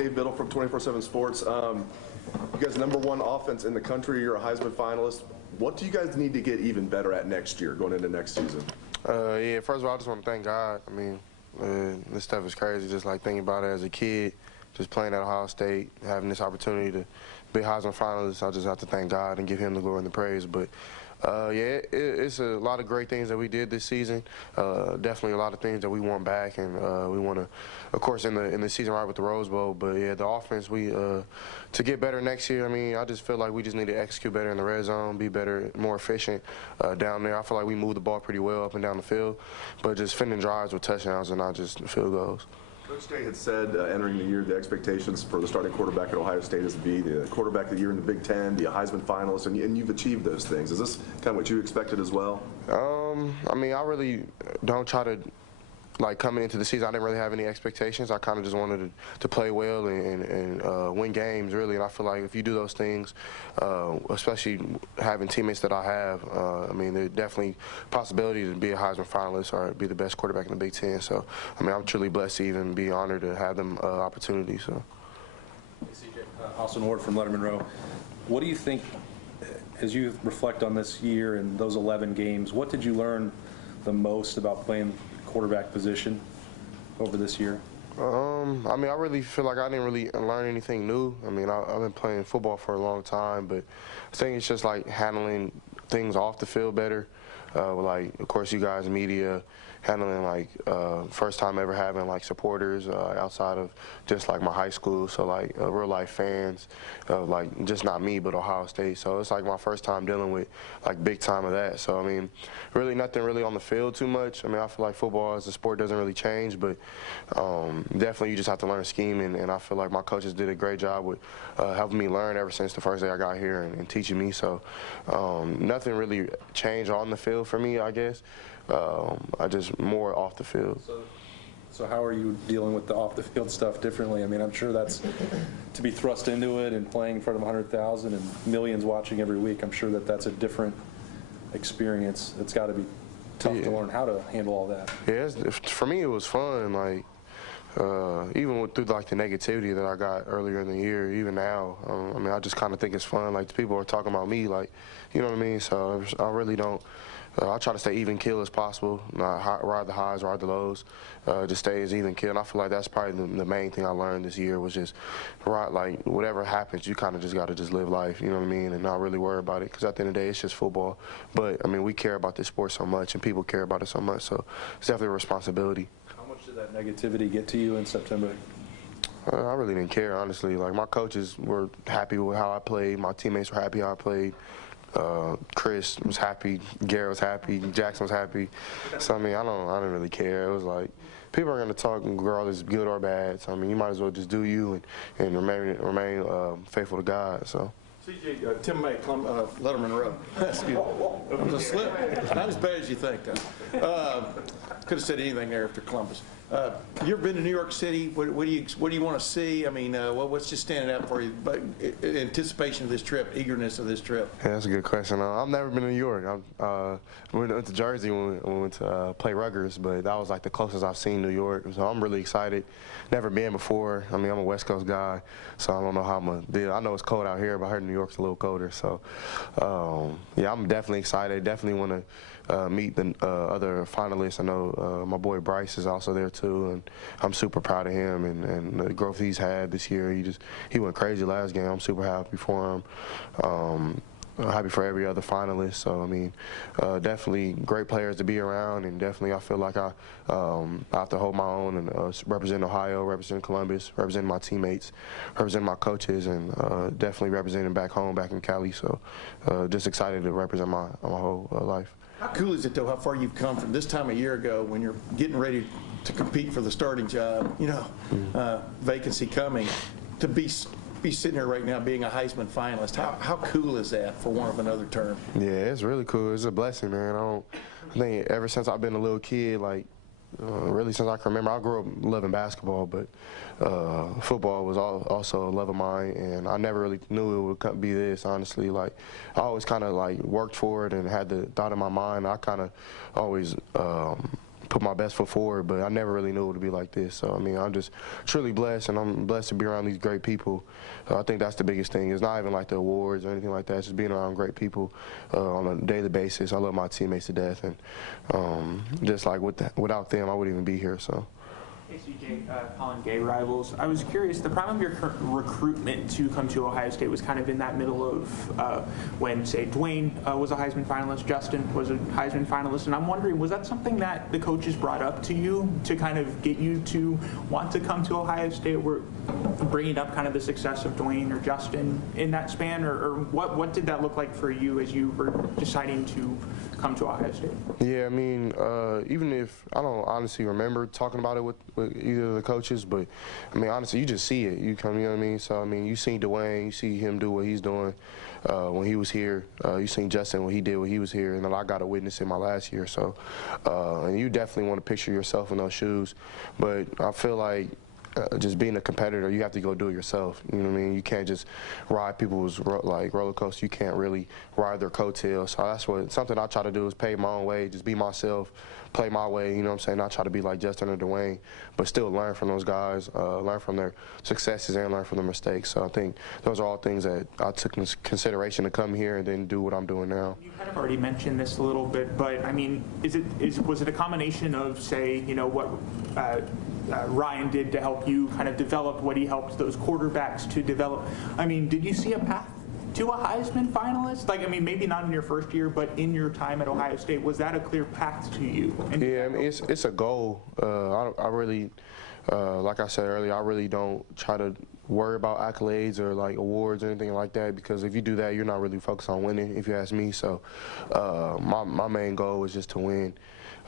Dave Biddle from 24/7 Sports. You guys #1 offense in the country. You're a Heisman finalist. What do you guys need to get even better at next year, going into next season? Yeah, first of all, I just want to thank God. I mean, this stuff is crazy. Just like thinking about it as a kid, just playing at Ohio State, having this opportunity to be a Heisman finalist, I just have to thank God and give him the glory and the praise. But yeah, it's a lot of great things that we did this season. Definitely a lot of things that we want back, and we want to, of course, in the season right with the Rose Bowl. But yeah, the offense, to get better next year. I mean, I just feel like we just need to execute better in the red zone, be better, more efficient down there. I feel like we move the ball pretty well up and down the field, but just finishing drives with touchdowns and not just field goals. Coach State had said entering the year, the expectations for the starting quarterback at Ohio State is to be the quarterback of the year in the Big Ten, be a Heisman finalist, and you've achieved those things. Is this kind of what you expected as well? I mean, I really don't try to, like, coming into the season, I didn't really have any expectations. I kind of just wanted to play well and win games, really. And I feel like if you do those things, especially having teammates that I have, I mean, there's definitely possibility to be a Heisman finalist or be the best quarterback in the Big Ten. So, I mean, I'm truly blessed to even be honored to have them opportunity. So. Hey, CJ, Austin Ward from Letterman Row. What do you think, as you reflect on this year and those 11 games, what did you learn the most about playing quarterback position over this year? I mean, I really feel like I didn't really learn anything new. I mean, I've been playing football for a long time, but I think it's just like handling things off the field better. Like, of course, you guys, media, handling like first time ever having like supporters outside of just like my high school, so like real life fans, like just not me but Ohio State. So it's like my first time dealing with like big time of that. So I mean, really nothing really on the field too much. I mean, I feel like football as a sport doesn't really change, but definitely you just have to learn scheming, and I feel like my coaches did a great job with helping me learn ever since the first day I got here and teaching me. So nothing really changed on the field for me, I guess. I just more off the field. So how are you dealing with the off the field stuff differently? I mean, I'm sure that's to be thrust into it and playing in front of 100,000 and millions watching every week. I'm sure that's a different experience. It's got to be tough to learn how to handle all that. Yeah, for me it was fun. Like even through like the negativity that I got earlier in the year, even now, I mean, I just kind of think it's fun. Like, the people are talking about me, like, you know what I mean? So I really don't. I try to stay even keel as possible, not ride the highs, ride the lows, just stay as even keel. And I feel like that's probably the main thing I learned this year was just, like, whatever happens, you kind of just got to just live life, you know what I mean, and not really worry about it, because at the end of the day, it's just football. But, I mean, we care about this sport so much, and people care about it so much, so it's definitely a responsibility. How much did that negativity get to you in September? I really didn't care, honestly. Like, my coaches were happy with how I played. My teammates were happy how I played. Chris was happy, Garrett was happy, Jackson was happy. So I mean, I didn't really care. It was like, people are gonna talk regardless, good or bad. So I mean, you might as well just do you and remain faithful to God. So. CJ, Tim May, Letterman Row. Excuse me. It was a slip. Not as bad as you think, though. Could have said anything there after Columbus. You ever been to New York City? What do you want to see? I mean, what's just standing out for you? But anticipation of this trip, eagerness of this trip. Yeah, that's a good question. I've never been to New York. We went to Jersey when we went to play Rutgers, but that was like the closest I've seen New York. So I'm really excited. Never been before. I mean, I'm a West Coast guy, so I don't know how I'm gonna deal. I know it's cold out here, but I heard New York's a little colder. So yeah, I'm definitely excited. Definitely want to meet the other finalists. I know my boy Bryce is also there too, and I'm super proud of him and the growth he's had this year. He went crazy last game. I'm super happy for him. Happy for every other finalist. So I mean, definitely great players to be around, and definitely I feel like I have to hold my own and represent Ohio, represent Columbus, represent my teammates, represent my coaches, and definitely representing back home, back in Cali. So just excited to represent my whole life. How cool is it, though, how far you've come from this time a year ago when you're getting ready to compete for the starting job, you know, vacancy coming, to be sitting here right now being a Heisman finalist? How cool is that, for want of another term? Yeah, it's really cool. It's a blessing, man. I think ever since I've been a little kid, like, really since I can remember, I grew up loving basketball, but football was also a love of mine, and I never really knew it would be this, honestly. Like, I always kind of like worked for it and had the thought in my mind. I kind of always put my best foot forward, but I never really knew it would be like this. So, I mean, I'm just truly blessed, and I'm blessed to be around these great people. I think that's the biggest thing. It's not even like the awards or anything like that. It's just being around great people on a daily basis. I love my teammates to death, and just like without them, I wouldn't even be here. So. Hey, CJ, Colin Gay, Rivals. I was curious, the prime of your recruitment to come to Ohio State was kind of in that middle of when, say, Dwayne was a Heisman finalist, Justin was a Heisman finalist, and I'm wondering, was that something that the coaches brought up to you to kind of get you to want to come to Ohio State, or bringing up kind of the success of Dwayne or Justin in that span, or what did that look like for you as you were deciding to come to Ohio State? Yeah, I mean, even if I don't honestly remember talking about it with either of the coaches, but I mean, honestly, you just see it. You know what I mean? So I mean, you seen Dwayne, you see him do what he's doing when he was here. You seen Justin what he did when he was here, and then I got to witness it my last year. So, and you definitely want to picture yourself in those shoes. But I feel like just being a competitor, you have to go do it yourself. You know what I mean? You can't just ride people's like roller coaster. You can't really ride their coattails. So that's something I try to do is pay my own way, just be myself, play my way. You know what I'm saying? Not try to be like Justin or Dwayne, but still learn from those guys, learn from their successes and learn from their mistakes. So I think those are all things that I took into consideration to come here and then do what I'm doing now. You kind of already mentioned this a little bit, but I mean, was it a combination of, say, you know, what Ryan did to help you kind of develop what he helped those quarterbacks to develop? I mean, did you see a path to a Heisman finalist? Like, I mean, maybe not in your first year, but in your time at Ohio State, was that a clear path to you? And yeah, I mean, it's a goal. I really, like I said earlier, I really don't try to worry about accolades or like awards or anything like that, because if you do that, you're not really focused on winning, if you ask me. So my main goal is just to win.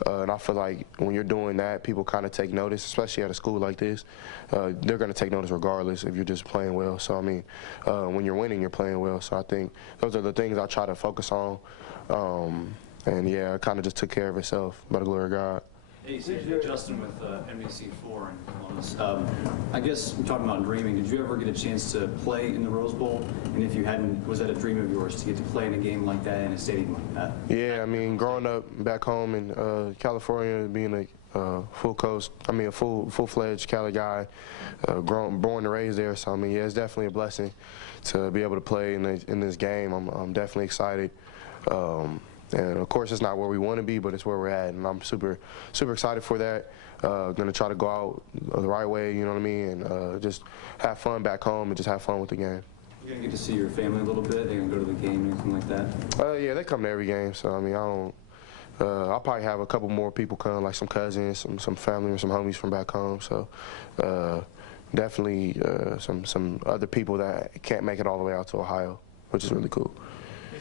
And I feel like when you're doing that, people kind of take notice, especially at a school like this. They're going to take notice regardless if you're just playing well. So, I mean, when you're winning, you're playing well. So I think those are the things I try to focus on. And, yeah, it kind of just took care of itself, by the glory of God. Hey, Justin with NBC4 in Columbus. I guess we're talking about dreaming. Did you ever get a chance to play in the Rose Bowl? And if you hadn't, was that a dream of yours to get to play in a game like that in a stadium like that? Yeah, I mean, growing up back home in California, being a full-fledged Cali guy, born and raised there. So I mean, yeah, it's definitely a blessing to be able to play in this game. I'm definitely excited. And of course, it's not where we want to be, but it's where we're at, and I'm super excited for that. Going to try to go out the right way, you know what I mean, and just have fun back home and just have fun with the game. You're gonna get to see your family a little bit. They're gonna go to the game or anything like that. Yeah, they come to every game. So I mean, I'll probably have a couple more people come, like some cousins, some family, or some homies from back home. So definitely some other people that can't make it all the way out to Ohio, which is really cool.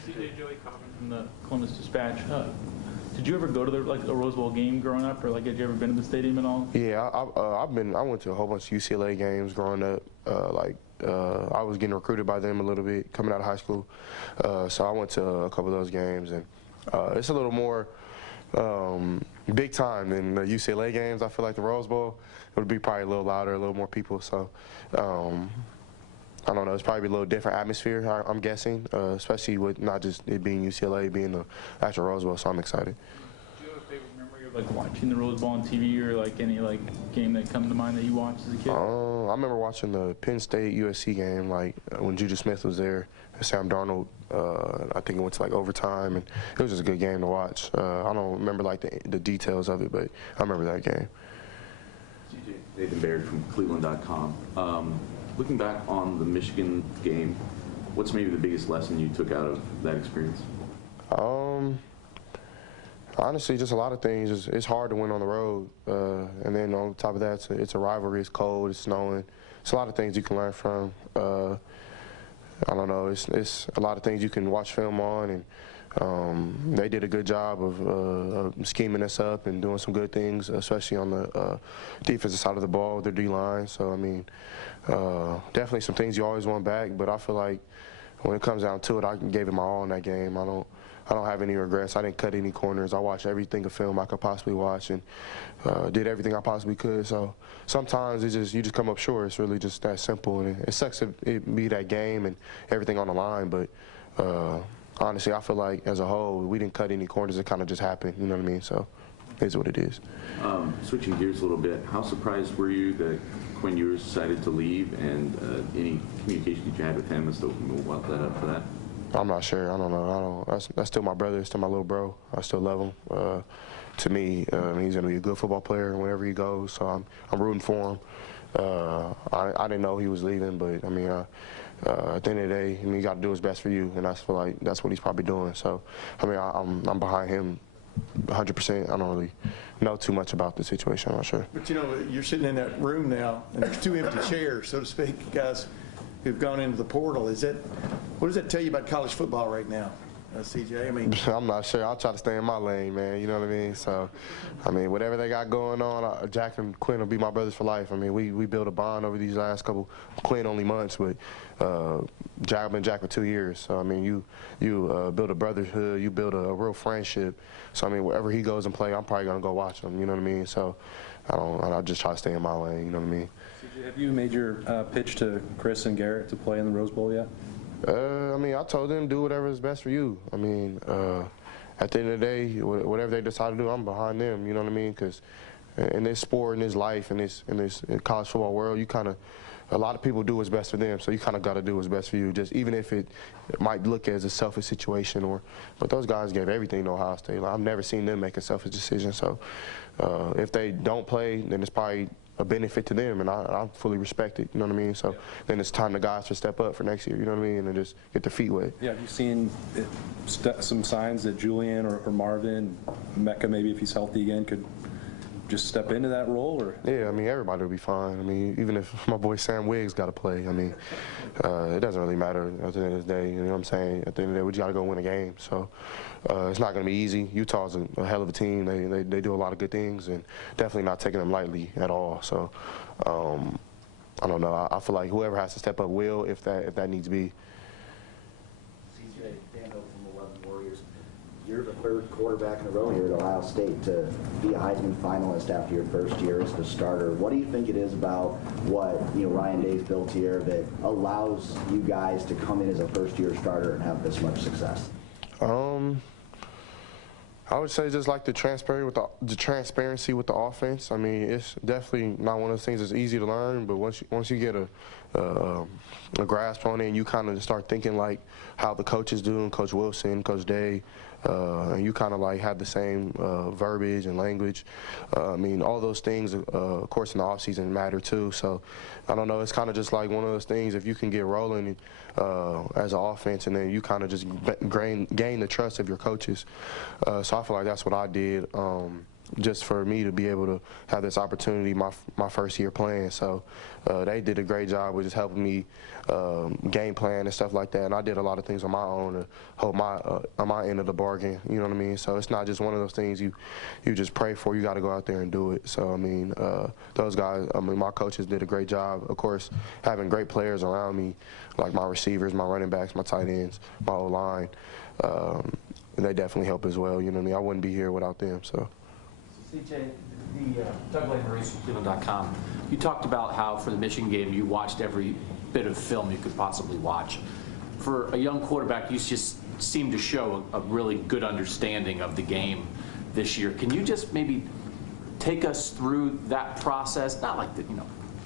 CJ, Joey Kaufman from the Columbus Dispatch. Did you ever go to a Rose Bowl game growing up, or like had you ever been to the stadium at all? Yeah, I went to a whole bunch of UCLA games growing up. I was getting recruited by them a little bit coming out of high school, so I went to a couple of those games, and it's a little more big time than the UCLA games. I feel like the Rose Bowl would be probably a little louder, a little more people. So. I don't know, it's probably a little different atmosphere, I'm guessing, especially with not just it being UCLA, being the actual Rose Bowl, so I'm excited. Do you have a favorite memory of like watching the Rose Bowl on TV, or like any like game that come to mind that you watched as a kid? I remember watching the Penn State USC game, like when Juju Smith was there, and Sam Darnold, I think it went to like overtime, and it was just a good game to watch. I don't remember like the details of it, but I remember that game. CJ, Nathan Baird from Cleveland.com. Looking back on the Michigan game, what's maybe the biggest lesson you took out of that experience? Honestly, just a lot of things. It's hard to win on the road, and then on top of that, it's a rivalry. It's cold. It's snowing. It's a lot of things you can learn from. I don't know. It's a lot of things you can watch film on, and they did a good job of scheming us up and doing some good things, especially on the defensive side of the ball with their D-line. So I mean, definitely some things you always want back, but I feel like when it comes down to it, I gave it my all in that game. I don't have any regrets. I didn't cut any corners. I watched everything of film I could possibly watch, and did everything I possibly could. So sometimes you just come up short. It's really just that simple, and it sucks to it be that game and everything on the line. But honestly, I feel like as a whole, we didn't cut any corners. It kind of just happened. You know what I mean? So. is what it is. Switching gears a little bit, how surprised were you that Quinn Ewers decided to leave, and any communication that you had with him as to what led up to that? I'm not sure. I don't know. That's still my brother. Still my little bro. I still love him. To me, he's going to be a good football player wherever he goes. So I'm rooting for him. I didn't know he was leaving, but I mean, at the end of the day, I mean, you got to do what's best for you, and I feel like that's what he's probably doing. So, I mean, I'm behind him 100%. I don't really know too much about the situation. I'm not sure. But you know, you're sitting in that room now, and there's 2 empty chairs, so to speak, guys who've gone into the portal. What does that tell you about college football right now, CJ? I mean, I'm not sure. I'll try to stay in my lane, man. You know what I mean? So, I mean, whatever they got going on, Jack and Quinn will be my brothers for life. I mean, we built a bond over these last couple, Quinn only months, but Jack, I've been Jack for 2 years. So, I mean, you build a brotherhood, you build a real friendship. So, I mean, wherever he goes and play, I'm probably going to go watch him. You know what I mean? So, I just try to stay in my lane. You know what I mean? CJ, have you made your pitch to Chris and Garrett to play in the Rose Bowl yet? I mean, I told them do whatever is best for you. I mean, at the end of the day, whatever they decide to do, I'm behind them. You know what I mean? Because in this sport, in this life, in this college football world, a lot of people do what's best for them. So you kind of got to do what's best for you. Just even if it might look as a selfish situation, but those guys gave everything to Ohio State. Like, I've never seen them make a selfish decision. So if they don't play, then it's probably a benefit to them, and I fully respect it. You know what I mean? So then it's time the guys to step up for next year. You know what I mean? And just get their feet wet. Yeah. Have you seen some signs that Julian or Marvin, Mecca, maybe if he's healthy again, could just step into that role? Or yeah, I mean, everybody will be fine. I mean, even if my boy Sam Wiggs got to play, I mean, it doesn't really matter at the end of the day. You know what I'm saying? At the end of the day, we just got to go win a game. So it's not going to be easy. Utah's a hell of a team. They do a lot of good things, and definitely not taking them lightly at all. So I don't know. I feel like whoever has to step up will, if that needs to be. CJ, Daniel from 11 Warriors. You're the 3rd quarterback in a row here at Ohio State to be a Heisman finalist after your first year as the starter. What do you think it is about what Ryan Day's built here that allows you guys to come in as a first-year starter and have this much success? I would say just like the transparency with the offense. I mean, it's definitely not one of those things that's easy to learn, but once you get a grasp on it, and you kind of start thinking like how the coaches do, and Coach Wilson, Coach Day, and you kind of like have the same verbiage and language. I mean, all those things, of course, in the offseason matter too. So I don't know. It's kind of just like one of those things. If you can get rolling as an offense, and then you kind of just gain the trust of your coaches. So I feel like that's what I did. Just for me to be able to have this opportunity my first year playing. So they did a great job with just helping me game plan and stuff like that. And I did a lot of things on my own to hold on my end of the bargain. You know what I mean? So it's not just one of those things you just pray for. You got to go out there and do it. So I mean, those guys. I mean, my coaches did a great job. Of course, having great players around me, like my receivers, my running backs, my tight ends, my O-line. They definitely help as well. You know what I mean? I wouldn't be here without them. So. CJ, Doug Maurice from Cleveland.com. You talked about how for the Michigan game you watched every bit of film you could possibly watch. For a young quarterback, you just seem to show a really good understanding of the game this year. Can you just maybe take us through that process? Not like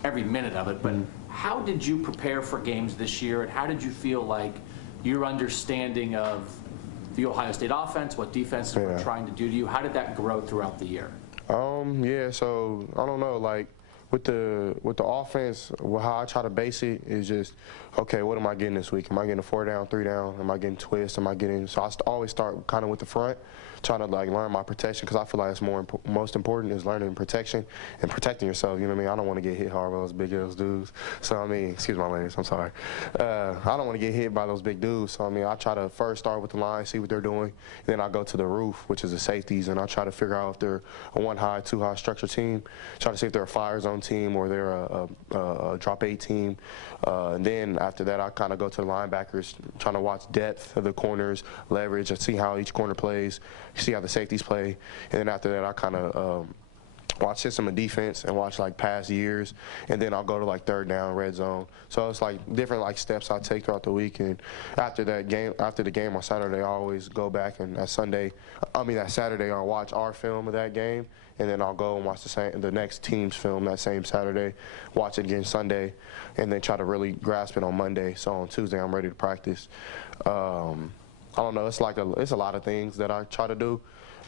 every minute of it, but how did you prepare for games this year, and how did you feel like your understanding of the Ohio State offense, what defenses were trying to do to you, how did that grow throughout the year? Yeah, so I don't know, like with the offense, how I try to base it is just, okay, what am I getting this week? Am I getting a 4-down, 3-down? Am I getting twists? Am I getting? So I always start kind of with the front, trying to like learn my protection, because I feel like it's most important is learning protection and protecting yourself. You know what I mean? I don't want to get hit hard by those big ass dudes. So I mean, excuse my language, I'm sorry. I don't want to get hit by those big dudes. So I mean, I try to first start with the line, see what they're doing. Then I go to the roof, which is the safeties, and I try to figure out if they're a 1-high, 2-high structure team. Try to see if they're a fire zone team or they're a drop 8 team. And then after that, I kind of go to the linebackers, trying to watch depth of the corners, leverage, and see how each corner plays, see how the safeties play. And then after that, I kind of watch system of defense and watch like past years, and then I'll go to like third down, red zone. So it's like different like steps I take throughout the week. And after the game on Saturday, I always go back, and that Saturday I'll watch our film of that game, and then I'll go and watch the next team's film that same Saturday, watch it again Sunday, and then try to really grasp it on Monday. So on Tuesday I'm ready to practice. I don't know. It's a lot of things that I try to do.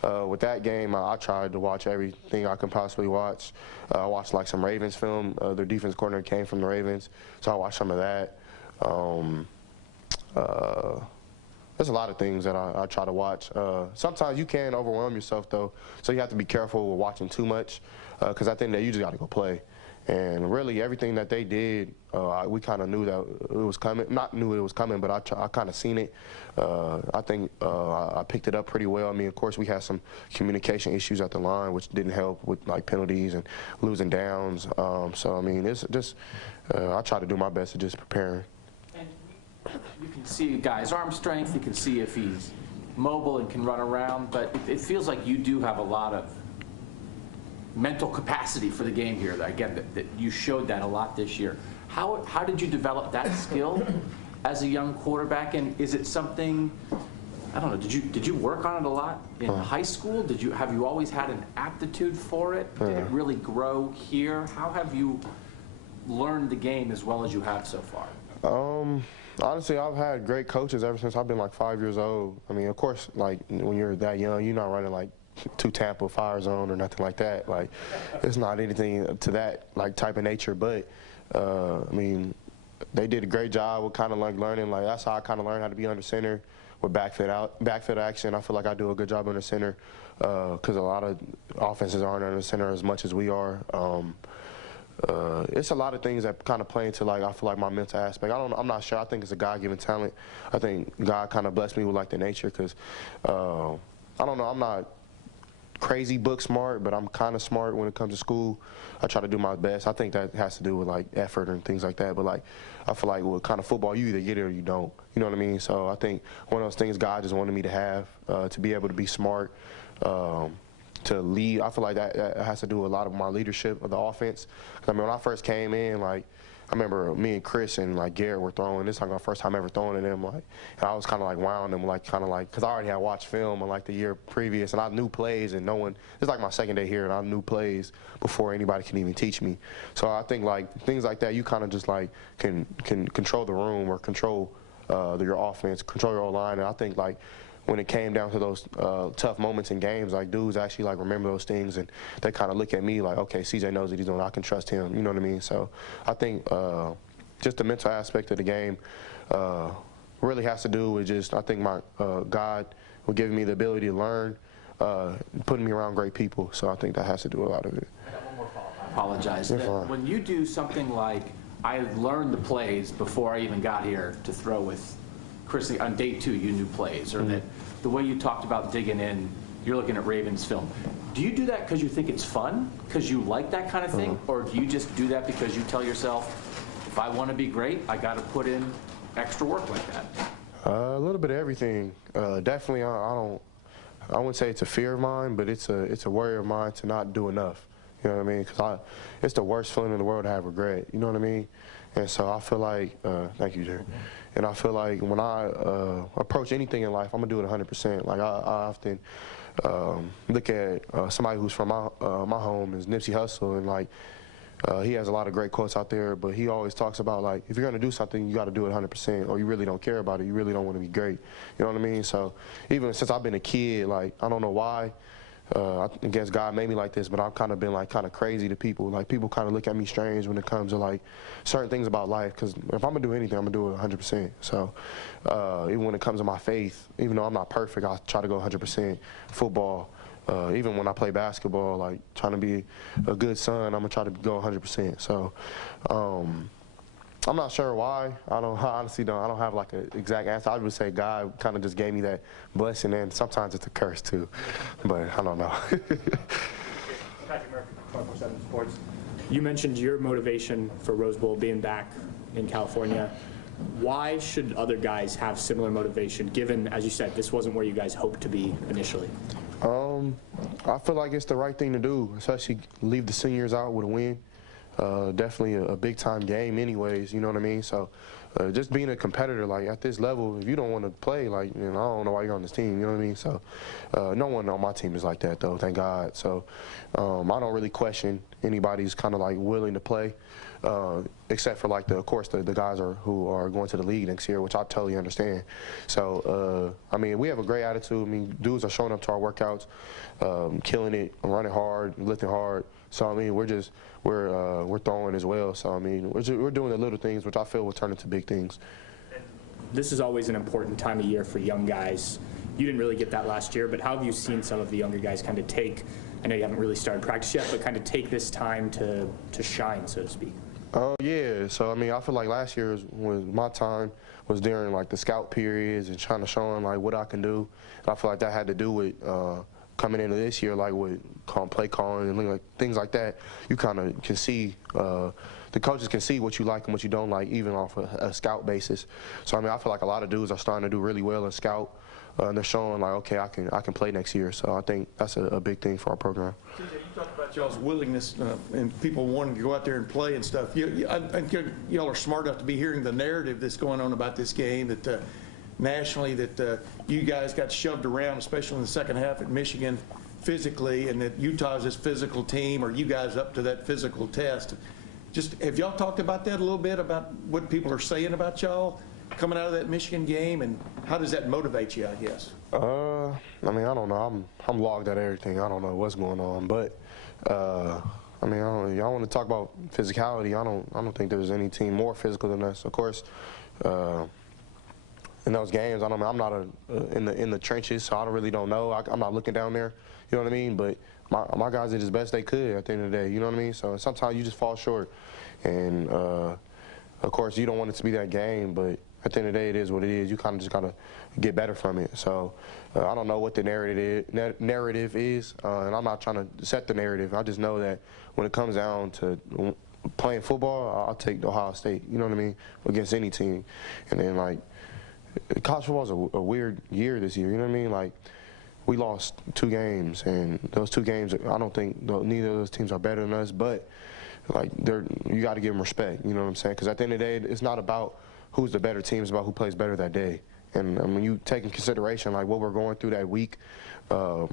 With that game, I tried to watch everything I can possibly watch. I watched like some Ravens film. Their defense coordinator came from the Ravens, so I watched some of that. There's a lot of things that I try to watch. Sometimes you can overwhelm yourself though, so you have to be careful with watching too much, because I think that you just got to go play. And really, everything that they did, we kind of knew that it was coming. Not knew it was coming, but I kind of seen it. I think I picked it up pretty well. I mean, of course, we had some communication issues at the line, which didn't help with like penalties and losing downs. So I mean, it's just I try to do my best to just prepare. And you can see a guy's arm strength. You can see if he's mobile and can run around. But it feels like you do have a lot of mental capacity for the game here. Again, that you showed that a lot this year. How did you develop that skill as a young quarterback? And is it something, I don't know, did you work on it a lot in high school? Have you always had an aptitude for it? Did it really grow here? How have you learned the game as well as you have so far? Honestly, I've had great coaches ever since I've been like 5 years old. I mean, of course, like when you're that young, you're not running like to Tampa fire zone or nothing like that. Like, it's not anything to that like type of nature. But I mean, they did a great job with kind of like learning. Like that's how I kind of learned how to be under center with backfield action. I feel like I do a good job under center because a lot of offenses aren't under center as much as we are. It's a lot of things that kind of play into like I feel like my mental aspect. I'm not sure. I think it's a God-given talent. I think God kind of blessed me with like the nature because I don't know. I'm not crazy book smart, but I'm kind of smart when it comes to school. I try to do my best. I think that has to do with like effort and things like that. But like I feel like with kind of football, you either get it or you don't. You know what I mean? So I think one of those things God just wanted me to have, to be able to be smart, to lead. I feel like that has to do with a lot of my leadership of the offense. I mean, when I first came in, like I remember me and Chris and like Garrett were throwing. This is like my first time ever throwing to them. Like, and I was kind of like wowing them, like kind of like, cause I already had watched film on like the year previous, and I knew plays, and no one. It's like my second day here, and I knew plays before anybody can even teach me. So I think like things like that, you kind of just like can control the room or control your offense, control your O-line, and I think like when it came down to those tough moments in games, like dudes actually like remember those things, and they kind of look at me like, okay, CJ knows that he's doing, I can trust him. You know what I mean? So I think just the mental aspect of the game really has to do with just I think my God will give me the ability to learn, putting me around great people. So I think that has to do a lot of it. I got one more follow-up. I apologize. You're fine. When you do something like I learned the plays before I even got here to throw with Chris, on day 2, you knew plays, or that the way you talked about digging in, you're looking at Ravens film. Do you do that because you think it's fun, because you like that kind of thing, or do you just do that because you tell yourself, if I want to be great, I got to put in extra work like that? A little bit of everything. Definitely, I wouldn't say it's a fear of mine, but it's a worry of mine to not do enough. You know what I mean? Because it's the worst feeling in the world to have regret. You know what I mean? And so I feel like, thank you, Jerry. And I feel like when I approach anything in life, I'm gonna do it 100%. Like I often look at somebody who's from my home is Nipsey Hussle, and like he has a lot of great quotes out there. But he always talks about like if you're gonna do something, you got to do it 100%, or you really don't care about it. You really don't want to be great. You know what I mean? So even since I've been a kid, like I don't know why. I guess God made me like this, but I've kind of been like kind of crazy to people. Like people kind of look at me strange when it comes to like certain things about life. Because if I'm gonna do anything, I'm gonna do it 100%. So even when it comes to my faith, even though I'm not perfect, I try to go 100%. Football, even when I play basketball, like trying to be a good son, I'm gonna try to go 100%. So I'm not sure why. I honestly don't. I don't have like an exact answer. I would say God kind of just gave me that blessing, and sometimes it's a curse too. But I don't know. Patrick Murphy, 24/7 Sports. You mentioned your motivation for Rose Bowl being back in California. Why should other guys have similar motivation, given, as you said, this wasn't where you guys hoped to be initially? I feel like it's the right thing to do, especially leave the seniors out with a win. Definitely a big-time game anyways, you know what I mean? So just being a competitor, like, at this level, if you don't want to play, like, you know, I don't know why you're on this team, you know what I mean? So no one on my team is like that, though, thank God. So I don't really question anybody who's kind of, like, willing to play, except for, like, of course, the guys who are going to the league next year, which I totally understand. So, I mean, we have a great attitude. I mean, dudes are showing up to our workouts, killing it, running hard, lifting hard. So, I mean, we're throwing as well. So, I mean, we're doing the little things, which I feel will turn into big things. This is always an important time of year for young guys. You didn't really get that last year, but how have you seen some of the younger guys kind of take, I know you haven't really started practice yet, but kind of take this time to shine, so to speak? Yeah, so I mean, I feel like last year was my time was during like the scout periods and trying to show them like what I can do. And I feel like that had to do with coming into this year, like with play calling and like things like that. You kind of can see, the coaches can see what you like and what you don't like, even off a scout basis. So I mean, I feel like a lot of dudes are starting to do really well in scout. And they're showing like, okay, I can play next year. So I think that's a big thing for our program. You talked about y'all's willingness and people wanting to go out there and play and stuff. I think y'all are smart enough to be hearing the narrative that's going on about this game, that nationally that you guys got shoved around, especially in the second half at Michigan physically, and that Utah's this physical team. Are you guys up to that physical test? Just have y'all talked about that a little bit, about what people are saying about y'all coming out of that Michigan game, and how does that motivate you, I guess? I mean, I don't know. I'm logged at everything. I don't know what's going on, but I mean, y'all want to talk about physicality? I don't think there's any team more physical than us. Of course, in those games, I'm not in the trenches, so I really don't know. I'm not looking down there. You know what I mean? But my guys did as best they could at the end of the day. You know what I mean? So sometimes you just fall short, and of course, you don't want it to be that game, but at the end of the day, it is what it is. You kind of just got to get better from it. So I don't know what the narrative is, and I'm not trying to set the narrative. I just know that when it comes down to playing football, I'll take Ohio State, you know what I mean, against any team. And then, like, college football is a weird year this year, you know what I mean? Like, we lost 2 games, and those 2 games, I don't think neither of those teams are better than us, but, like, you got to give them respect, you know what I'm saying? Because at the end of the day, it's not about who's the better team, it's about who plays better that day. And when you take in consideration, like, what we're going through that week, preparing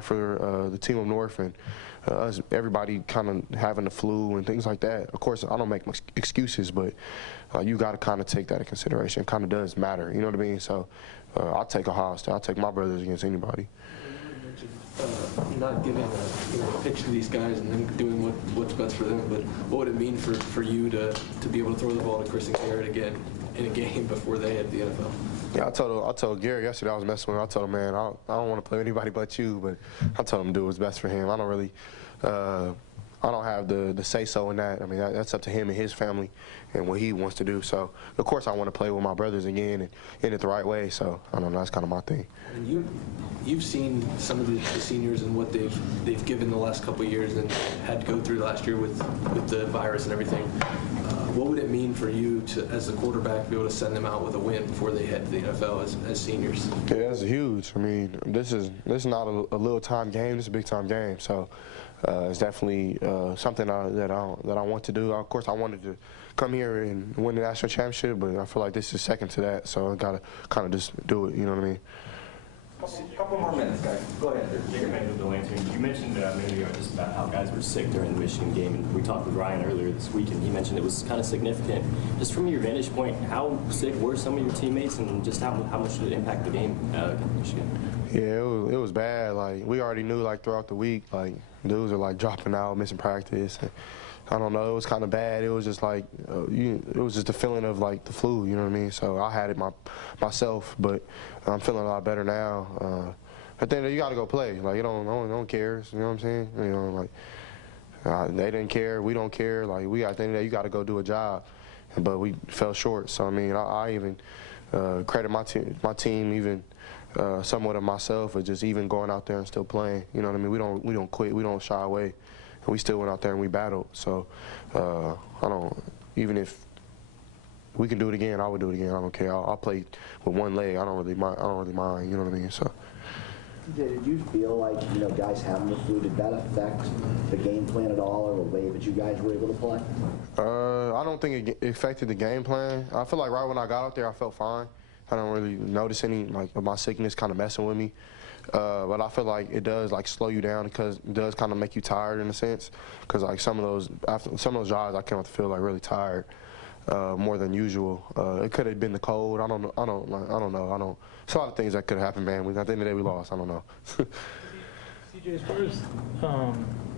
for the team up north, and everybody kind of having the flu and things like that. Of course, I don't make excuses, but you got to kind of take that in consideration. It kind of does matter, you know what I mean? So I'll take Ohio State. I'll take my brothers against anybody. Not giving a pitch to these guys and then doing what's best for them, but what would it mean for you to be able to throw the ball to Chris and Garrett again in a game before they hit the NFL? Yeah, I told Garrett yesterday I was messing with him. I told him, man, I don't want to play with anybody but you, but I told him to do what's best for him. I don't really I don't have the say-so in that. I mean, that's up to him and his family and what he wants to do. So, of course, I want to play with my brothers again and hit it the right way. So, I don't know. That's kind of my thing. And you've seen some of the seniors and what they've given the last couple of years and had to go through last year with the virus and everything. What would it mean for you to, as a quarterback, to be able to send them out with a win before they head to the NFL as seniors? Yeah, that's huge. I mean, this is not a little time game. This is a big time game. So. It's definitely something that I want to do. Of course, I wanted to come here and win the national championship, but I feel like this is second to that, so I got to kind of just do it, you know what I mean? Couple more minutes, guys. Go ahead. You mentioned a minute ago just about how guys were sick during the Michigan game, and we talked with Ryan earlier this week, and he mentioned it was kind of significant. Just from your vantage point, how sick were some of your teammates, and just how much did it impact the game against Michigan? Yeah, it was bad. Like, we already knew, like, throughout the week, like, dudes are, like, dropping out, missing practice. And I don't know, it was kind of bad. It was just like, it was just the feeling of, like, the flu, you know what I mean? So I had it myself, but I'm feeling a lot better now. But then you got to go play. Like, no one cares, you know what I'm saying? You know, like, they didn't care, we don't care. Like, at the end of the day, you got to go do a job. But we fell short. So, I mean, I even credit my team even somewhat of myself for just even going out there and still playing. You know what I mean? We don't quit. We don't shy away. And we still went out there and we battled. So even if we can do it again, I would do it again. I don't care. I'll play with one leg. I don't really mind. You know what I mean? So. Did you feel like, guys having the flu, did that affect the game plan at all or the way that you guys were able to play? I don't think it affected the game plan. I feel like right when I got out there, I felt fine. I don't really notice any, like, of my sickness kind of messing with me. But I feel like it does, like, slow you down because it does kind of make you tired in a sense. Because, like, after some of those drives, I came out to feel, like, really tired. More than usual. It could have been the cold. I don't know. There's a lot of things that could have happened, man. At the end of the day, we lost. I don't know. CJ, as far as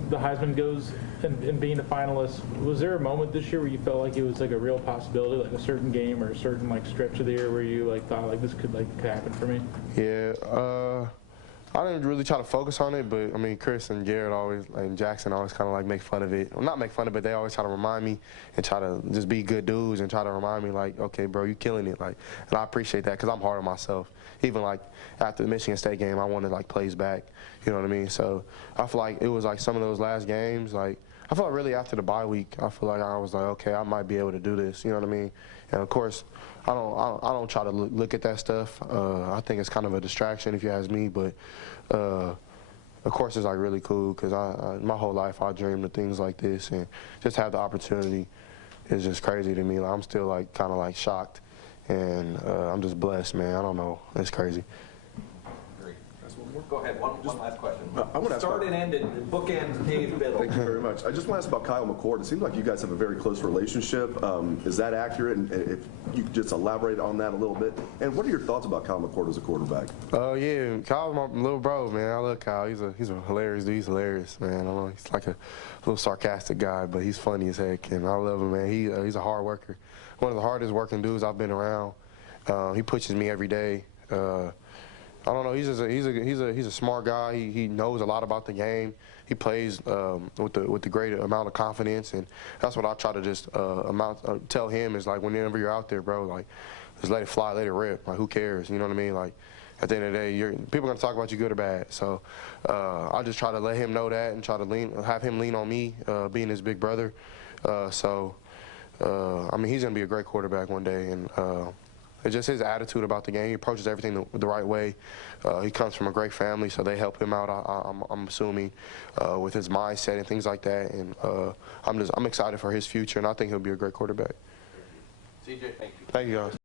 the Heisman goes and being a finalist, was there a moment this year where you felt like it was like a real possibility, like a certain game or a certain like stretch of the year where you like thought like this could happen for me? Yeah. I didn't really try to focus on it, but I mean, Chris and Garrett always, and Jackson always kind of like make fun of it. Well, not make fun of it, but they always try to remind me and try to just be good dudes and try to remind me like, okay, bro, you killing it. Like, and I appreciate that because I'm hard on myself. Even like after the Michigan State game, I wanted like plays back. You know what I mean? So I feel like it was like some of those last games, like I feel like really after the bye week, I feel like I was like, okay, I might be able to do this. You know what I mean? And of course, I don't try to look at that stuff. I think it's kind of a distraction if you ask me, but of course it's like really cool because my whole life I dreamed of things like this, and just have the opportunity is just crazy to me. Like, I'm still like kind of like shocked, and I'm just blessed, man. I don't know, it's crazy. Go ahead, one last question. I want to ask Start and end it, bookends, Dave Biddle. Thank you very much. I just want to ask about Kyle McCord. It seems like you guys have a very close relationship. Is that accurate? And if you could just elaborate on that a little bit. And what are your thoughts about Kyle McCord as a quarterback? Yeah, Kyle's my little bro, man. I love Kyle. He's a hilarious dude. He's hilarious, man. I know he's like a little sarcastic guy, but he's funny as heck, and I love him, man. He's a hard worker. One of the hardest working dudes I've been around. He pushes me every day. I don't know. He's a smart guy. He knows a lot about the game. He plays with the great amount of confidence, and that's what I try to just tell him is like whenever you're out there, bro, like just let it fly, let it rip. Like who cares? You know what I mean? Like at the end of the day, people are gonna talk about you good or bad. So I just try to let him know that and try to have him lean on me, being his big brother. I mean, he's gonna be a great quarterback one day, and. It's just his attitude about the game. He approaches everything the right way. He comes from a great family, so they help him out, I'm assuming, with his mindset and things like that. And I'm excited for his future, and I think he'll be a great quarterback. CJ, thank you. Thank you, guys.